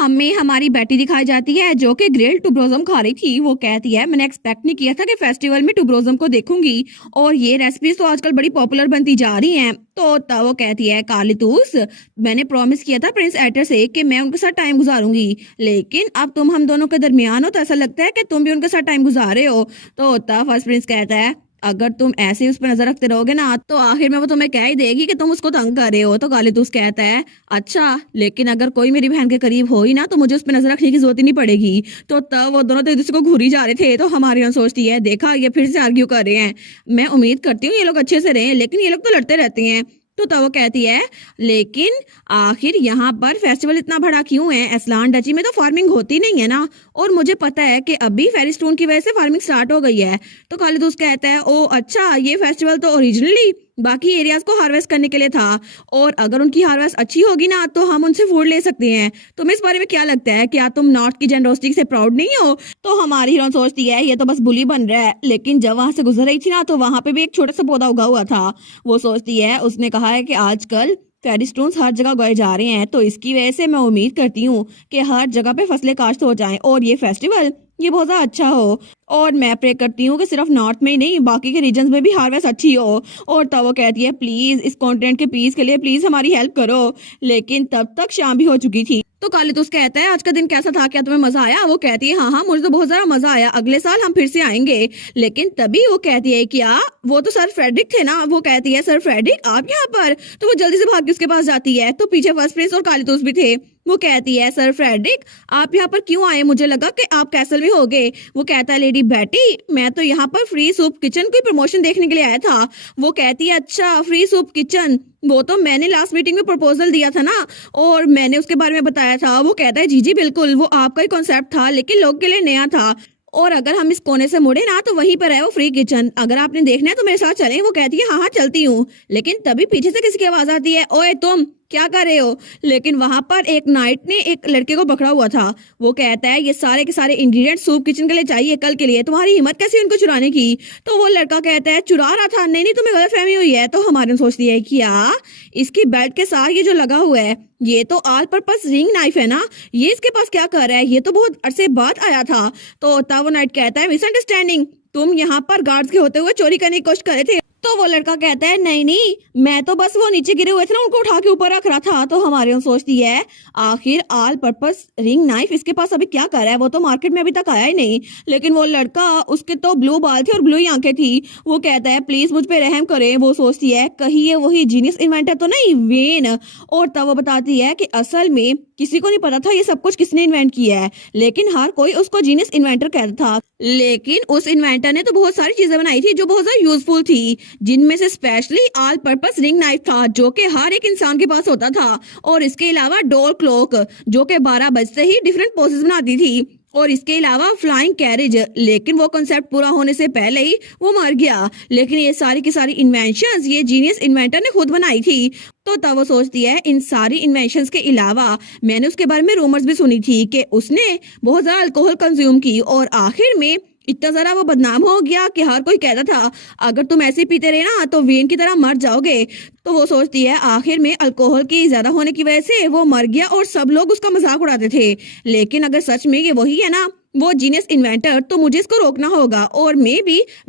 हमें हमारी बेटी दिखाई जाती है जो कि ग्रिल्ड टुब्रोजम खा रही थी। वो कहती है मैंने एक्सपेक्ट नहीं किया था कि फेस्टिवल में टुब्रोजम को देखूंगी और ये रेसिपीज तो आजकल बड़ी पॉपुलर बनती जा रही हैं। तो तब वो कहती है कार्लितोस, मैंने प्रॉमिस किया था प्रिंस एटर से कि मैं उनके साथ टाइम गुजारूंगी, लेकिन अब तुम हम दोनों के दरमियान हो तो ऐसा लगता है कि तुम भी उनके साथ टाइम गुजार रहे हो। तो तब फर्स्ट प्रिंस कहता है अगर तुम ऐसे ही उस पर नजर रखते रहोगे ना तो आखिर में वो तुम्हें कह ही देगी कि तुम उसको तंग कर रहे हो। तो कार्लितोस कहता है अच्छा, लेकिन अगर कोई मेरी बहन के करीब हो ही ना तो मुझे उस पर नजर रखने की जरूरत ही नहीं पड़ेगी। तो तब वो दोनों तो एक दूसरे को घूरी जा रहे थे। तो हमारी यहाँ सोचती है देखा ये फिर से आर्ग्यू कर रहे हैं, मैं उम्मीद करती हूँ ये लोग अच्छे से रहे, लेकिन ये लोग तो लड़ते रहते हैं। तो तब वो कहती है लेकिन आखिर यहाँ पर फेस्टिवल इतना बड़ा क्यों है? एस्लान डची में तो फार्मिंग होती नहीं है ना, और मुझे पता है कि अभी फेरिस्टोन की वजह से फार्मिंग स्टार्ट हो गई है। तो खालिदोस कहता है ओ अच्छा, ये फेस्टिवल तो ओरिजिनली बाकी एरियाज को हार्वेस्ट करने के लिए था, और अगर उनकी हार्वेस्ट अच्छी होगी ना तो हम उनसे फूड ले सकते हैं। तुम्हें इस बारे में क्या लगता है? क्या तुम नॉर्थ की जनरोसिटी से प्राउड नहीं हो? तो हमारी हीरोइन सोचती है ये तो बस बुली बन रहा है, लेकिन जब वहां से गुजर रही थी ना तो वहां पे भी एक छोटा सा पौधा उगा हुआ था। वो सोचती है, उसने कहा है कि आजकल फेरिस्टोन्स हर जगह उगाए जा रहे हैं, तो इसकी वजह से मैं उम्मीद करती हूँ कि हर जगह पे फसलें काश्त हो जाएं और ये फेस्टिवल ये बहुत ज्यादा अच्छा हो। और मैं प्रे करती हूँ कि सिर्फ नॉर्थ में ही नहीं बाकी के रीजन्स में भी हार्वेस्ट अच्छी हो। और तब वो कहती है प्लीज इस कॉन्टिनेंट के पीस के लिए प्लीज हमारी हेल्प करो। लेकिन तब तक शाम भी हो चुकी थी। तो कार्लितोस कहता है आज का दिन कैसा था, क्या तुम्हें मजा आया? वो कहती है हाँ हाँ मुझे तो बहुत ज्यादा मजा आया, अगले साल हम फिर से आएंगे। लेकिन तभी वो कहती है क्या वो तो सर फ्रेडरिक थे ना? वो कहती है सर फ्रेडरिक आप यहाँ पर? तो वो जल्दी से भाग के उसके पास जाती है। तो पीछे फर्स्ट प्रिंस और कार्लितोस भी थे। वो कहती है सर फ्रेडरिक आप यहाँ पर क्यों आए? मुझे लगा कि आप कैसल में होगे। वो कहता है लेडी बेटी मैं तो यहाँ पर फ्री सूप किचन की प्रमोशन देखने के लिए आया था। वो कहती है अच्छा फ्री सूप किचन, वो तो मैंने लास्ट मीटिंग में प्रपोजल दिया था ना और मैंने उसके बारे में बताया था। वो कहता है जी जी बिल्कुल, वो आपका ही कॉन्सेप्ट था लेकिन लोगों के लिए नया था, और अगर हम इस कोने से मुड़े ना तो वहीं पर है वो फ्री किचन, अगर आपने देखना है तो मेरे साथ चलें। वो कहती है हाँ हाँ चलती हूँ। लेकिन तभी पीछे से किसी की आवाज आती है ओए तुम क्या कर रहे हो? लेकिन वहां पर एक नाइट ने एक लड़के को पकड़ा हुआ था। वो कहता है ये सारे के सारे इंग्रेडिएंट सूप किचन के लिए चाहिए कल के लिए, तुम्हारी हिम्मत कैसी उनको चुराने की? तो वो लड़का कहता है चुरा रहा था, नहीं नहीं तुम्हें गलतफहमी हुई है। तो हमारी सोचती है क्या इसकी बेल्ट के साथ ये जो लगा हुआ है ये तो ऑल पर्पस रिंग नाइफ है ना, ये इसके पास क्या कर रहा है? ये तो बहुत अरसे बाद आया था। तो तब वो नाइट कहता है मिसअंडरस्टैंडिंग, तुम यहाँ पर गार्ड्स के होते हुए चोरी करने की कोशिश कर रहे थे। तो वो लड़का कहता है नहीं नहीं मैं तो बस वो नीचे गिरे हुए थे ना उनको उठा के ऊपर रख रहा था। तो हमारे यहाँ सोचती है आखिर ऑल पर्पस रिंग नाइफ इसके पास अभी क्या कर रहा है? वो तो मार्केट में अभी तक आया ही नहीं। लेकिन वो लड़का उसके तो ब्लू बाल थे और ब्लू ही आंखें थी। वो कहता है प्लीज मुझ पे रहम करें। वो सोचती है कहीं ये वही जीनियस इन्वेंटर तो नहीं वेन। और तब वो बताती है कि असल में किसी को नहीं पता था ये सब कुछ किसने इन्वेंट किया है, लेकिन हर कोई उसको जीनियस इन्वेंटर कहता था। लेकिन उस इन्वेंटर ने तो बहुत सारी चीजें बनाई थी जो बहुत ज्यादा यूजफुल थी, जिनमें से specially all purpose ring knife था जो कि हर एक इंसान के पास होता था, और इसके अलावा डोर क्लॉक जो कि 12 बजते ही डिफरेंट पोजेस बनाती थी, और इसके अलावा फ्लाइंग कैरेज। लेकिन वो कॉन्सेप्ट पूरा होने से पहले ही वो मर गया। लेकिन ये सारी की सारी इन्वेंशंस ये जीनियस इन्वेंटर ने खुद बनाई थी। तो तब वो सोचती है इन सारी इन्वेंशंस के अलावा मैंने उसके बारे में रूमर्स भी सुनी थी कि उसने बहुत ज्यादा अल्कोहल कंज्यूम की, और आखिर में इतना ज्यादा वो बदनाम हो गया कि हर कोई कहता था अगर तुम ऐसे पीते रहे ना तो वेन की तरह मर जाओगे। तो वो सोचती है आखिर में अल्कोहल की ज्यादा होने की वजह से वो मर गया और सब लोग उसका मजाक उड़ाते थे। लेकिन अगर सच में ये वही है ना वो जीनियस इन्वेंटर, तो मुझे इसको रोकना होगा और मैं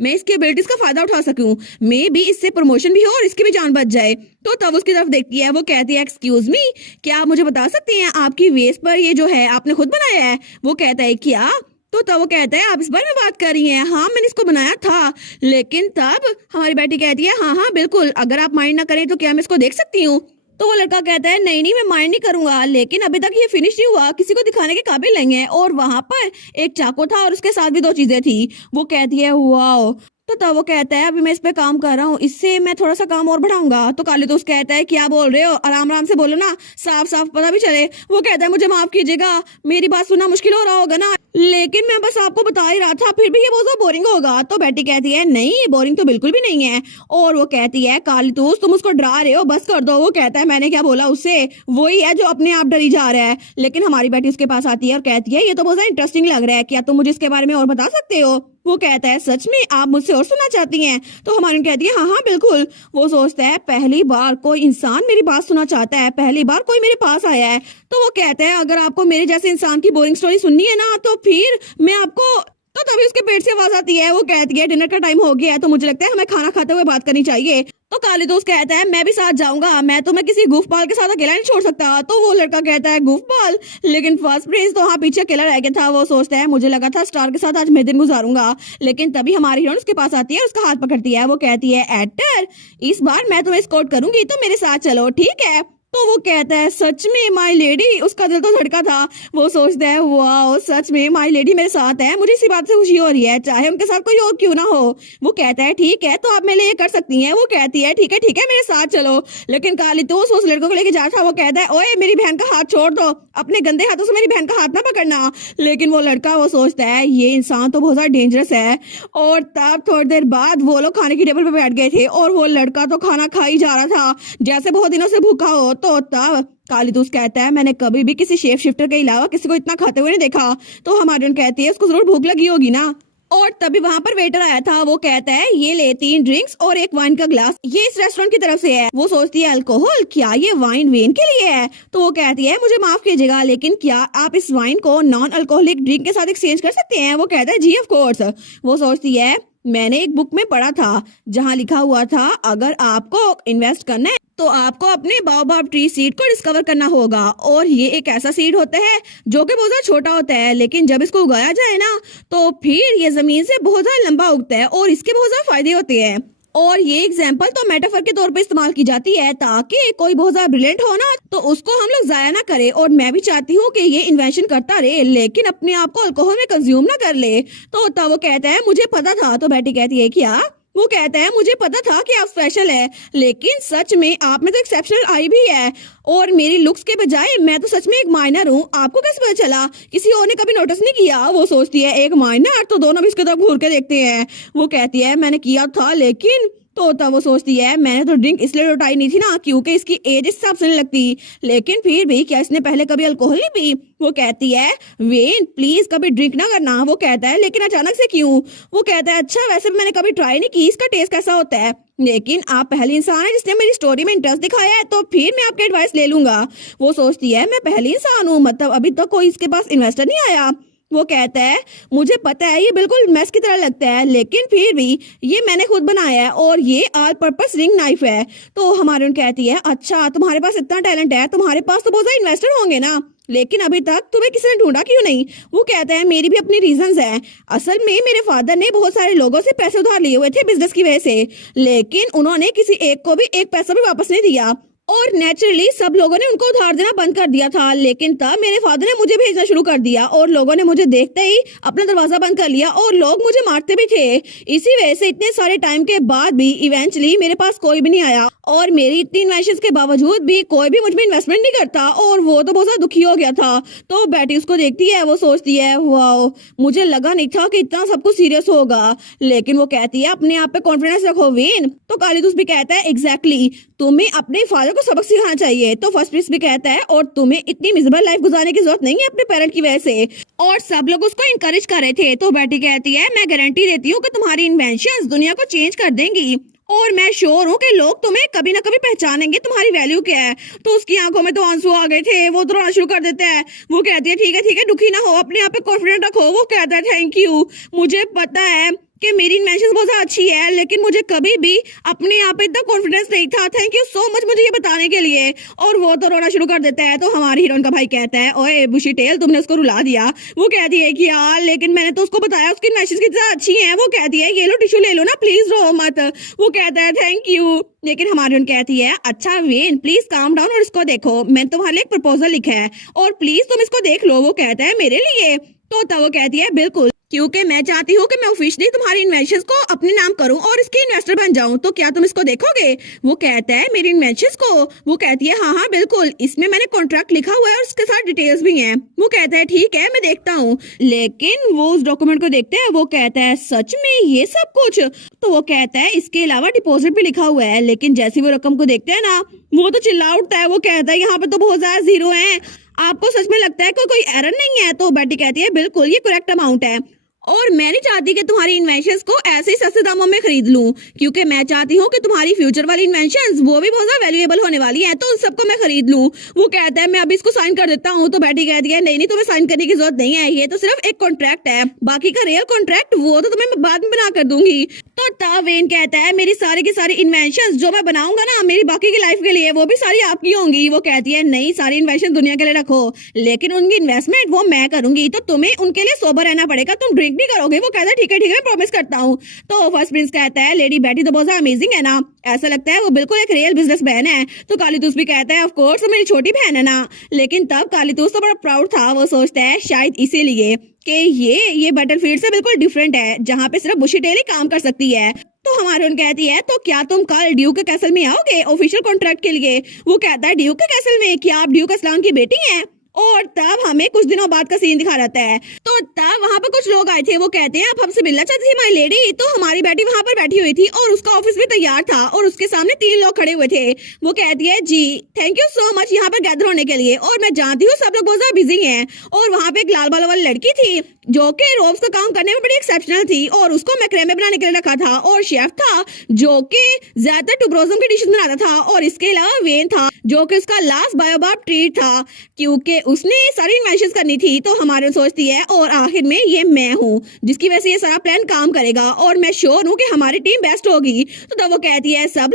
इसकी एबिलिटीज का फायदा उठा सकूं, भी इससे प्रमोशन भी हो और इसकी भी जान बच जाए। तो तब उसकी तरफ देखती है। वो कहती है एक्सक्यूज मी क्या आप मुझे बता सकती हैं आपकी वेस्ट पर ये जो है आपने खुद बनाया है? वो कहता है क्या? तो तब वो कहता है आप इस बारे में बात कर रही हैं? हाँ मैंने इसको बनाया था। लेकिन तब हमारी बेटी कहती है हाँ हाँ बिल्कुल, अगर आप माइंड ना करें तो क्या मैं इसको देख सकती हूँ? तो वो लड़का कहता है नहीं नहीं मैं माइंड नहीं करूंगा, लेकिन अभी तक ये फिनिश नहीं हुआ, किसी को दिखाने के काबिल नहीं है। और वहां पर एक चाकू था और उसके साथ भी 2 चीजें थी। वो कहती है वाओ। तो तब वो कहता है अभी मैं इस पे काम कर रहा हूँ, इससे मैं थोड़ा सा काम और बढ़ाऊंगा। तो कार्लितोस कहता है क्या बोल रहे हो? आराम आराम से बोलो ना, साफ साफ पता भी चले। वो कहता है मुझे माफ कीजिएगा, मेरी बात सुनना मुश्किल हो रहा होगा ना, लेकिन मैं बस आपको बता ही रहा था, फिर भी ये बहुत बोरिंग होगा। तो बेटी कहती है नहीं ये बोरिंग तो बिल्कुल भी नहीं है। और वो कहती है कार्लितोस तुम उसको डरा रहे हो, बस कर दो। वो कहता है मैंने क्या बोला उससे, वही है जो अपने आप डरी जा रहा है। लेकिन हमारी बेटी उसके पास आती है और कहती है ये तो बहुत इंटरेस्टिंग लग रहा है, क्या तुम मुझे इसके बारे में और बता सकते हो? वो कहता है सच में आप मुझसे और सुनना चाहती हैं? तो हमारी कहती है हाँ हाँ बिल्कुल। वो सोचता है पहली बार कोई इंसान मेरी बात सुनना चाहता है, पहली बार कोई मेरे पास आया है। तो वो कहता है अगर आपको मेरे जैसे इंसान की बोरिंग स्टोरी सुननी है ना तो फिर मैं आपको। तो तभी उसके पेट से आवाज आती है, वो कहती है डिनर का टाइम हो गया है तो मुझे लगता है हमें खाना खाते हुए बात करनी चाहिए। तो काली दोस्त कहता है मैं भी साथ जाऊंगा, मैं किसी गुफपाल के साथ अकेला नहीं छोड़ सकता। तो वो लड़का कहता है गुफपाल, लेकिन फर्स्ट प्रिंस तो हाँ पीछे अकेला रह गया था। वो सोचता है मुझे लगा था स्टार के साथ आज मैं दिन गुजारूंगा, लेकिन तभी हमारी हीरोइन उसके पास आती है, उसका हाथ पकड़ती है। वो कहती है एक्टर इस बार मैं तुम्हें एस्कॉर्ट करूंगी तो मेरे साथ चलो ठीक है। तो वो कहता है सच में माय लेडी, उसका दिल तो धड़का था। वो सोचता है वाह सच में माय लेडी मेरे साथ है, मुझे इसी बात से खुशी हो रही है चाहे उनके साथ कोई और क्यों ना हो। वो कहता है ठीक है तो आप मेरे लिए ये कर सकती हैं। वो कहती है ठीक है मेरे साथ चलो। लेकिन काली तो उस लड़कों को लेके जा था। वो कहता है ओए मेरी बहन का हाथ छोड़ दो, अपने गंदे हाथों से मेरी बहन का हाथ ना पकड़ना। लेकिन वो लड़का वो सोचता है ये इंसान तो बहुत ज्यादा डेंजरस है। और तब थोड़ी देर बाद वो लोग खाने की टेबल पे बैठ गए थे और वो लड़का तो खाना खा ही जा रहा था जैसे बहुत दिनों से भूखा हो। तो तब कालीदूस कहता है मैंने कभी भी किसी शेफ शिफ्टर के अलावा किसी को इतना खाते हुए नहीं देखा। तो हमारी कहती है उसको जरूर भूख लगी होगी ना। और तभी वहां पर वेटर आया था। वो कहता है ये ले 3 ड्रिंक्स और 1 वाइन का ग्लास, ये इस रेस्टोरेंट की तरफ से है। वो सोचती है अल्कोहल, क्या ये वाइन वेन के लिए है? तो वो कहती है मुझे माफ कीजिएगा लेकिन क्या आप इस वाइन को नॉन अल्कोहलिक ड्रिंक के साथ एक्सचेंज कर सकते हैं? वो कहता है जी ऑफ कोर्स। वो सोचती है मैंने एक बुक में पढ़ा था जहाँ लिखा हुआ था अगर आपको इन्वेस्ट करना है तो आपको अपने बाओबाब ट्री सीड को डिस्कवर करना होगा। और ये एक ऐसा सीड होता है जो कि बहुत ज्यादा छोटा होता है, लेकिन जब इसको उगाया जाए ना तो फिर ये जमीन से बहुत ज्यादा लंबा उगता है और इसके बहुत ज्यादा फायदे होते हैं। और ये एग्जाम्पल तो मेटाफर के तौर पे इस्तेमाल की जाती है ताकि कोई बहुत ज्यादा ब्रिलियंट हो ना तो उसको हम लोग जाया ना करे। और मैं भी चाहती हूँ कि ये इन्वेंशन करता रहे लेकिन अपने आप को अल्कोहल में कंज्यूम ना कर ले। तो तब वो कहता है मुझे पता था। तो बेटी कहती है क्या? वो कहता है मुझे पता था कि आप स्पेशल है लेकिन सच में आप में तो एक्सेप्शनल आई भी है और मेरी लुक्स के बजाय मैं तो सच में एक माइनर हूँ। आपको कैसे पता चला? किसी और ने कभी नोटिस नहीं किया? वो सोचती है एक माइनर, तो दोनों भी इसके तरफ घूर के देखते हैं। वो कहती है मैंने किया था लेकिन। तो तब वो सोचती है मैंने तो ड्रिंक इसलिए लौटाई नहीं थी ना क्योंकि इसकी एज इस हिसाब से नहीं लगती, लेकिन फिर भी क्या इसने पहले कभी अल्कोहल नहीं पी? वो कहती है वेन प्लीज कभी ड्रिंक ना करना। वो कहता है लेकिन अचानक से क्यों? वो कहता है अच्छा वैसे भी मैंने कभी ट्राई नहीं की, इसका टेस्ट कैसा होता है, लेकिन आप पहली इंसान है जिसने मेरी स्टोरी में इंटरेस्ट दिखाया है तो फिर मैं आपकी एडवाइस ले लूंगा। वो सोचती है मैं पहली इंसान हूँ, मतलब अभी तक कोई इसके पास इन्वेस्टर नहीं आया। वो कहता है मुझे पता है ये बिल्कुल मैस की तरह लगता है लेकिन फिर भी ये मैंने खुद बनाया है और ये ऑल पर्पस रिंग नाइफ है। तो हमारी कहती है अच्छा तुम्हारे पास इतना टैलेंट है, तुम्हारे पास तो बहुत सारे इन्वेस्टर होंगे ना, लेकिन अभी तक तुम्हें किसी ने ढूंढा क्यों नहीं? वो कहता है मेरी भी अपनी रीजंस हैं। असल में मेरे फादर ने बहुत सारे लोगों से पैसे उधार लिए हुए थे बिजनेस की वजह से, लेकिन उन्होंने किसी एक को भी एक पैसा भी वापस नहीं दिया और नेचुरली सब लोगों ने उनको उधार देना बंद कर दिया था। लेकिन तब मेरे फादर ने मुझे भेजना शुरू कर दिया और लोगों ने मुझे देखते ही अपना दरवाजा बंद कर लिया और लोग मुझे मारते भी थे। इसी वजह से इतने सारे टाइम के बाद भी इवेंचुअली मेरे पास कोई भी नहीं आया और मेरी इतनी इन्वेस्टमेंट के बावजूद भी कोई भी मुझ में इन्वेस्टमेंट नहीं करता और वो तो बहुत ज्यादा दुखी हो गया था। तो बेटी उसको देखती है, वो सोचती है वाओ मुझे लगा नहीं था कि इतना सब कुछ सीरियस होगा। लेकिन वो कहती है अपने आप पे कॉन्फिडेंस रखो वीन। तो कालीदूस भी कहता है एग्जैक्टली तुम्हें अपने फादर को सबक सिखाना चाहिए। तो फर्स्ट प्रिंस भी कहता है और तुम्हें इतनी मिजरेबल लाइफ गुजारने की जरूरत नहीं है अपने पेरेंट की वजह से। और सब लोग उसको इनकरेज कर रहे थे। तो बेटी कहती है मैं गारंटी देती हूँ कि तुम्हारी इन्वेंशंस दुनिया को चेंज कर देंगी और मैं श्योर हूँ कि लोग तुम्हें कभी ना कभी पहचानेंगे तुम्हारी वैल्यू क्या है। तो उसकी आंखों में तो आंसू आ गए थे, वो तो रोना शुरू कर देता है। वो कहती है ठीक है दुखी ना हो, अपने आप पे कॉन्फिडेंट रखो। वो कहता है थैंक यू, मुझे पता है कि मेरी इन्वेंशन बहुत अच्छी है लेकिन मुझे कभी भी अपने आप पे इतना कॉन्फिडेंस नहीं था। थैंक यू सो मच मुझे ये बताने के लिए। और वो तो रोना शुरू कर देता है। तो हमारी हीरोइन का भाई कहता है ओए बुशी टेल तुमने उसको रुला दिया। वो कहती है कि यार लेकिन मैंने तो उसको बताया उसकी इन्वेंशन कितना अच्छी है। वो कहती है ये लो टिश्यू ले लो ना, प्लीज रो मत। वो कहता है थैंक यू। लेकिन हमारी उन कहती है अच्छा वेन प्लीज काम डाउन और इसको देखो, मैंने तुम्हारे लिए एक प्रपोजल लिखा है और प्लीज तुम इसको देख लो। वो कहता है मेरे लिए? तो तब वो कहती है बिल्कुल, क्योंकि मैं चाहती हूँ कि मैं ऑफिशियली तुम्हारी इन्वेंशंस को अपने नाम करूँ और इसके इन्वेस्टर बन जाऊँ। तो क्या तुम इसको देखोगे? वो कहता है मेरी इन्वेंशंस को? वो कहती है हाँ बिल्कुल, इसमें मैंने कॉन्ट्रैक्ट लिखा हुआ है और उसके साथ डिटेल्स भी हैं। वो कहता है ठीक है मैं देखता हूँ। लेकिन वो उस डॉक्यूमेंट को देखते हैं। वो कहता है सच में ये सब कुछ? तो वो कहता है इसके अलावा डिपॉजिट भी लिखा हुआ है। लेकिन जैसे वो रकम को देखते हैं ना वो तो चिल्ला उठता है। वो कहता है यहाँ पे तो बहुत ज्यादा जीरो है, आपको सच में लगता है कोई एरर नहीं है? तो बेटी कहती है बिल्कुल ये करेक्ट अमाउंट है। और मैं नहीं चाहती कि तुम्हारी इन्वेंशंस को ऐसे ही सस्ते दामों में खरीद लूं, क्योंकि मैं चाहती हूँ कि तुम्हारी फ्यूचर वाली इन्वेंशंस वो भी बहुत ज्यादा वैल्यूएबल होने वाली हैं, तो उन सबको मैं खरीद लूं। वो कहता है मैं अभी इसको साइन कर देता हूँ। तो बेटी कहती है नहीं नहीं, तुम्हें साइन करने की जरूरत नहीं है, ये तो सिर्फ एक कॉन्ट्रैक्ट है, बाकी का रियल कॉन्ट्रैक्ट वो तो तुम्हें बाद में बना कर दूंगी। तो तब वेन कहता है मेरी सारी की सारी इन्वेंशंस जो मैं बनाऊंगा ना मेरी बाकी की लाइफ के लिए, वो भी सारी आपकी होंगी। वो कहती है नहीं, सारी इन्वेंशन दुनिया के लिए रखो, लेकिन उनकी इन्वेस्टमेंट वो मैं करूंगी, तो तुम्हें उनके लिए सोबर रहना पड़ेगा, तुम ड्रिंक नहीं करोगे। वो कहता है ठीक है मैं प्रॉमिस करता हूँ। तो फर्स्ट प्रिंस कहता है लेडी बेटी तो बहुत अमेजिंग है ना, ऐसा लगता है वो बिल्कुल एक रियल बिजनेसमैन है। तो कालीतूस भी कहता है ऑफ कोर्स, मेरी छोटी बहन है ना। लेकिन तब कालीतूस तो बड़ा प्राउड था, वो सोचता है शायद इसीलिए कि ये बैटलफील्ड से बिल्कुल डिफरेंट है, जहाँ पे सिर्फ बुशी टेल ही काम कर सकती है। तो हमारी कहती है तो क्या तुम कल ड्यूक के कैसल में आओगे ऑफिशियल कॉन्ट्रैक्ट के लिए। वो कहता है ड्यूक के कैसल में, क्या आप ड्यूक असलान की बेटी हैं। और तब हमें कुछ दिनों बाद का सीन दिखा रहता है। तो तब वहाँ पर कुछ लोग आए थे, वो कहते हैं आप हमसे मिलना चाहती थी माय लेडी। तो हमारी बेटी वहाँ पर बैठी हुई थी और उसका ऑफिस भी तैयार था और उसके सामने 3 लोग खड़े हुए थे। वो कहती है जी थैंक यू सो मच यहाँ पर गैदर होने के लिए, और मैं जानती हूँ सब लोग बहुत ज्यादा बिजी हैं। और वहाँ पे एक लाल बालों वाली लड़की थी जो कि रोब्स का काम करने में बड़ी एक्सेप्शनल थी, और उसको मैक्रेमे बनाने के लिए रखा था। और शेफ था जो कि ज्यादातर टुब्रोजम की डिशेस बनाता था। और इसके अलावा वेन था जो कि उसका लास्ट बायोबाब ट्रीट था, क्योंकि उसने सारी इन्वेंशंस करनी थी। तो हमारे सोचती है और आखिर में ये मैं हूँ जिसकी वजह से ये सारा प्लान काम करेगा, और मैं श्योर हूँ कि हमारी टीम बेस्ट होगी। तो तब वो कहती है सब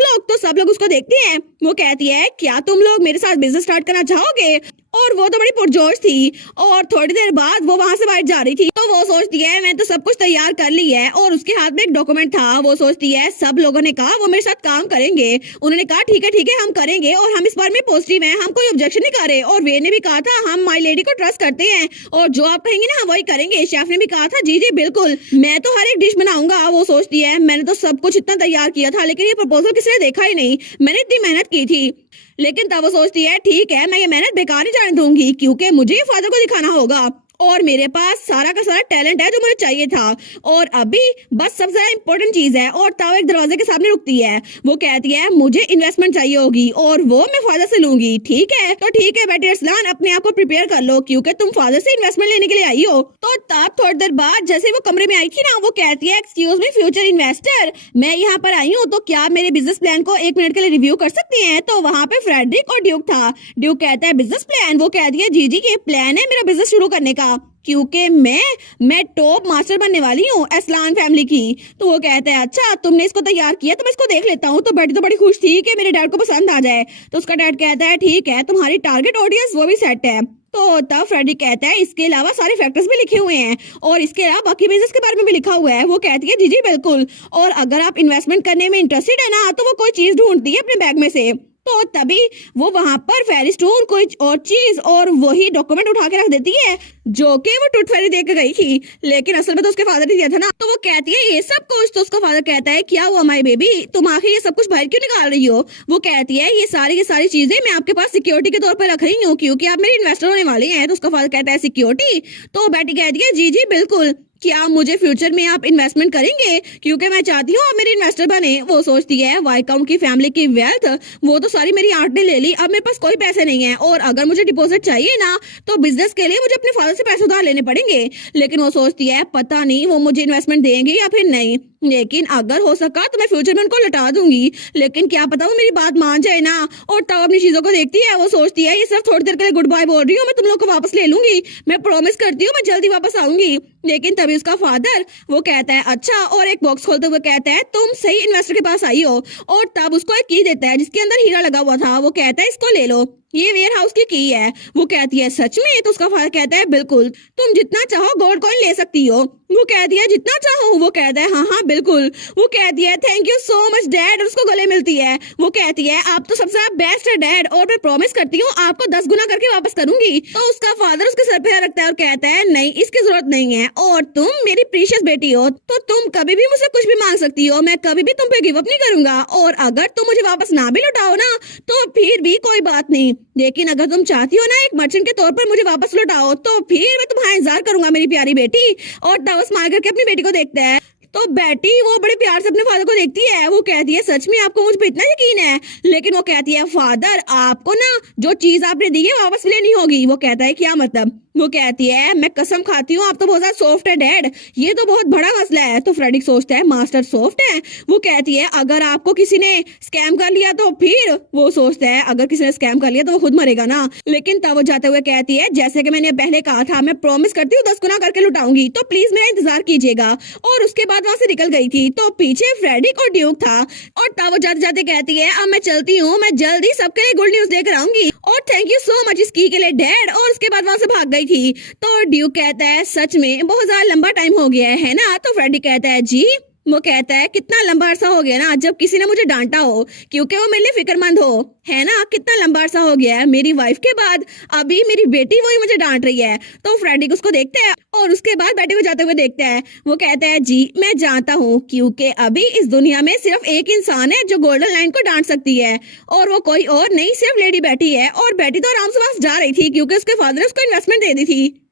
लोग उसको देखते हैं। वो कहती है क्या तुम लोग मेरे साथ बिजनेस स्टार्ट करना चाहोगे। और वो तो बड़ी पुरजोश थी। और थोड़ी देर बाद वो वहां से बाहर जा रही थी, तो वो सोचती है मैं तो सब कुछ तैयार कर ली है। और उसके हाथ में एक डॉक्यूमेंट था। वो सोचती है सब लोगों ने कहा वो मेरे साथ काम करेंगे, उन्होंने कहा ठीक है हम करेंगे, और हम इस बार में पॉजिटिव हैं, हम कोई ऑब्जेक्शन नहीं कर रहे। और वे ने भी कहा था हम माई लेडी को ट्रस्ट करते हैं, और जो आप कहेंगे ना वही करेंगे। शेफ ने भी कहा था जी बिल्कुल, मैं तो हर एक डिश बनाऊंगा। वो सोचती है मैंने तो सब कुछ इतना तैयार किया था, लेकिन ये प्रपोजल किसी ने देखा ही नहीं, मैंने इतनी मेहनत की थी। लेकिन तब वो सोचती है ठीक है मैं ये मेहनत बेकार नहीं जाने दूंगी, क्योंकि मुझे ये फादर को दिखाना होगा, और मेरे पास सारा का सारा टैलेंट है जो मुझे चाहिए था। और अभी बस सबसे ज्यादा इंपॉर्टेंट चीज है। और तब एक दरवाजे के सामने रुकती है। वो कहती है मुझे इन्वेस्टमेंट चाहिए होगी, और वो मैं फादर से लूंगी। ठीक है तो ठीक है बेटे अरसलान, अपने आप को प्रिपेयर कर लो, क्योंकि तुम फादर से इन्वेस्टमेंट लेने के लिए आई हो। तो तब थोड़ी देर बाद जैसे वो कमरे में आई थी ना, वो कहती है एक्सक्यूज मी फ्यूचर इन्वेस्टर, मैं यहाँ पर आई हूँ, तो क्या आप मेरे बिजनेस प्लान को 1 मिनट के लिए रिव्यू कर सकते हैं। तो वहाँ पे फ्रेडरिक और ड्यूक था। ड्यूक कहता है बिजनेस प्लान। वो कहती है जी ये प्लान है मेरा बिजनेस शुरू करने का, क्योंकि मैं टॉप मास्टर बनने वाली हूँ असलान फैमिली की। तो वो कहते हैं अच्छा तुमने इसको तैयार किया तो मैं इसको देख लेता हूँ। तो बेटी तो बड़ी खुश थी कि मेरे डैड को पसंद आ जाए। तो उसका डैड कहता है ठीक है तुम्हारी टारगेट ऑडियंस वो भी सेट है। तो तब फ्रेडरिक कहता है इसके अलावा सारे फैक्टर्स भी लिखे हुए हैं, और इसके अलावा बाकी बिजनेस के बारे में भी लिखा हुआ है। वो कहती है जी बिल्कुल, और अगर आप इन्वेस्टमेंट करने में इंटरेस्टेड है ना, तो वो कोई चीज ढूंढती है अपने बैग में से। तो तभी वो वहां पर फेरिस्टोन कोई और चीज और वही डॉक्यूमेंट उठा के रख देती है जो कि वो टूथ फेरी दे के गई थी, लेकिन असल में तो उसके फादर ने दिया था ना। तो वो कहती है ये सब कुछ। तो उसका फादर कहता है क्या हुआ माय बेबी, तुम आखिर ये सब कुछ बाहर क्यों निकाल रही हो। वो कहती है ये सारी की सारी चीजें मैं आपके पास सिक्योरिटी के तौर पर रख रही हूँ, क्योंकि आप मेरे इन्वेस्टर होने वाले हैं। तो उसका फादर कहता है सिक्योरिटी। तो बेटी कहती है जी बिल्कुल, क्या मुझे फ्यूचर में आप इन्वेस्टमेंट करेंगे, क्योंकि मैं चाहती हूँ आप मेरी इन्वेस्टर बने। वो सोचती है वाइकाउंट की फैमिली की वेल्थ वो तो सारी मेरी आंट ने ले ली, अब मेरे पास कोई पैसे नहीं है, और अगर मुझे डिपॉजिट चाहिए ना तो बिजनेस के लिए मुझे अपने फादर से पैसे उधार लेने पड़ेंगे। लेकिन वो सोचती है पता नहीं वो मुझे इन्वेस्टमेंट देंगे या फिर नहीं, लेकिन अगर हो सका तो मैं फ्यूचर में उनको लौटा दूंगी, लेकिन क्या पता वो मेरी बात मान जाए ना। और तब अपनी चीजों को देखती है। वो सोचती है ये सिर्फ थोड़ी देर के लिए गुड बाय बोल रही हूँ, मैं तुम लोग को वापस ले लूंगी, मैं प्रॉमिस करती हूँ मैं जल्दी वापस आऊंगी। लेकिन तभी उसका फादर वो कहता है अच्छा, और एक बॉक्स खोलते हुए कहता है तुम सही इन्वेस्टर के पास आई हो। और तब उसको एक की देता है जिसके अंदर हीरा लगा हुआ था। वो कहता है इसको ले लो, ये वेयर हाउस की है। वो कहती है सच में। तो उसका फादर कहता है बिल्कुल, तुम जितना चाहो गोल्ड कॉइन ले सकती हो। वो कहती है जितना चाहो। वो कहता है हाँ बिल्कुल। वो कहती है thank you so much dad, और उसको गले मिलती है। वो कहती है आप तो सबसे बेस्ट है डैड, और मैं प्रॉमिस करती हूँ आपको 10 गुना करके वापस करूंगी। तो उसका फादर उसके सर पे हाथ रखता है और कहता है नहीं इसकी जरूरत नहीं है, और तुम मेरी प्रीशियस बेटी हो, तो तुम कभी भी मुझसे कुछ भी मांग सकती हो, मैं कभी भी तुम पे गिव अप नहीं करूंगा। और अगर तुम मुझे वापस ना भी लौटाओ ना तो फिर भी कोई बात नहीं, लेकिन अगर तुम चाहती हो ना एक मर्चेंट के तौर पर मुझे वापस लौटाओ तो फिर मैं तुम्हारा इंतजार करूंगा मेरी प्यारी बेटी। और तब स्माइल करके अपनी बेटी को देखता है। तो बेटी वो बड़े प्यार से अपने फादर को देखती है। वो कहती है सच में आपको मुझ पे इतना यकीन है। लेकिन वो कहती है फादर आपको ना जो चीज आपने दी है वापस लेनी होगी। वो कहता है क्या मतलब। वो कहती है मैं कसम खाती हूँ आप तो बहुत ज्यादा सॉफ्ट है डैड, ये तो बहुत बड़ा मसला है। तो फ्रेडिक सोचता है मास्टर सॉफ्ट है। वो कहती है अगर आपको किसी ने स्कैम कर लिया तो फिर। वो सोचता है अगर किसी ने स्कैम कर लिया तो वो खुद मरेगा ना। लेकिन तब वो जाते हुए कहती है जैसे कि मैंने पहले कहा था मैं प्रॉमिस करती हूँ 10 गुना करके लुटाऊंगी, तो प्लीज मेरा इंतजार कीजिएगा। और उसके बाद वहां से निकल गई थी। तो पीछे फ्रेडिक और ड्यूक था। और तब वो जाते जाते कहती है अब मैं चलती हूँ, मैं जल्दी सबके लिए गुड न्यूज लेकर आऊंगी और थैंक यू सो मच इसकी के लिए डैड। और उसके बाद वहां से भाग गई थी। तो ड्यूक कहता है सच में बहुत ज्यादा लंबा टाइम हो गया है ना। तो फ्रेडी कहता है जी। वो कहता है कितना लंबा अरसा हो गया ना जब किसी ने मुझे डांटा हो, क्योंकि वो मेरे लिए फिक्रमंद हो, है ना। कितना लंबा अरसा हो गया है, मेरी वाइफ के बाद अभी मेरी बेटी वही मुझे डांट रही है। तो फ्रेडी उसको देखता है और उसके बाद बेटे को जाते हुए देखता है। वो कहता है जी मैं जानता हूँ, क्योंकि अभी इस दुनिया में सिर्फ एक इंसान है जो गोल्डन लाइन को डांट सकती है, और वो कोई और नहीं सिर्फ लेडी बेटी है। और बेटी तो आराम से वहां जा रही थी क्योंकि उसके फादर ने उसको इन्वेस्टमेंट दे दी थी।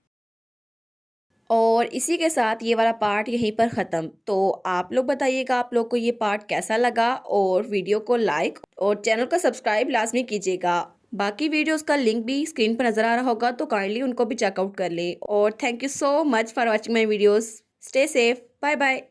और इसी के साथ ये वाला पार्ट यहीं पर ख़त्म। तो आप लोग बताइएगा आप लोग को ये पार्ट कैसा लगा, और वीडियो को लाइक और चैनल को सब्सक्राइब लाजमी कीजिएगा। बाकी वीडियोस का लिंक भी स्क्रीन पर नज़र आ रहा होगा, तो काइंडली उनको भी चेकआउट कर लें। और thank you so much for watching my videos. Stay safe, bye bye.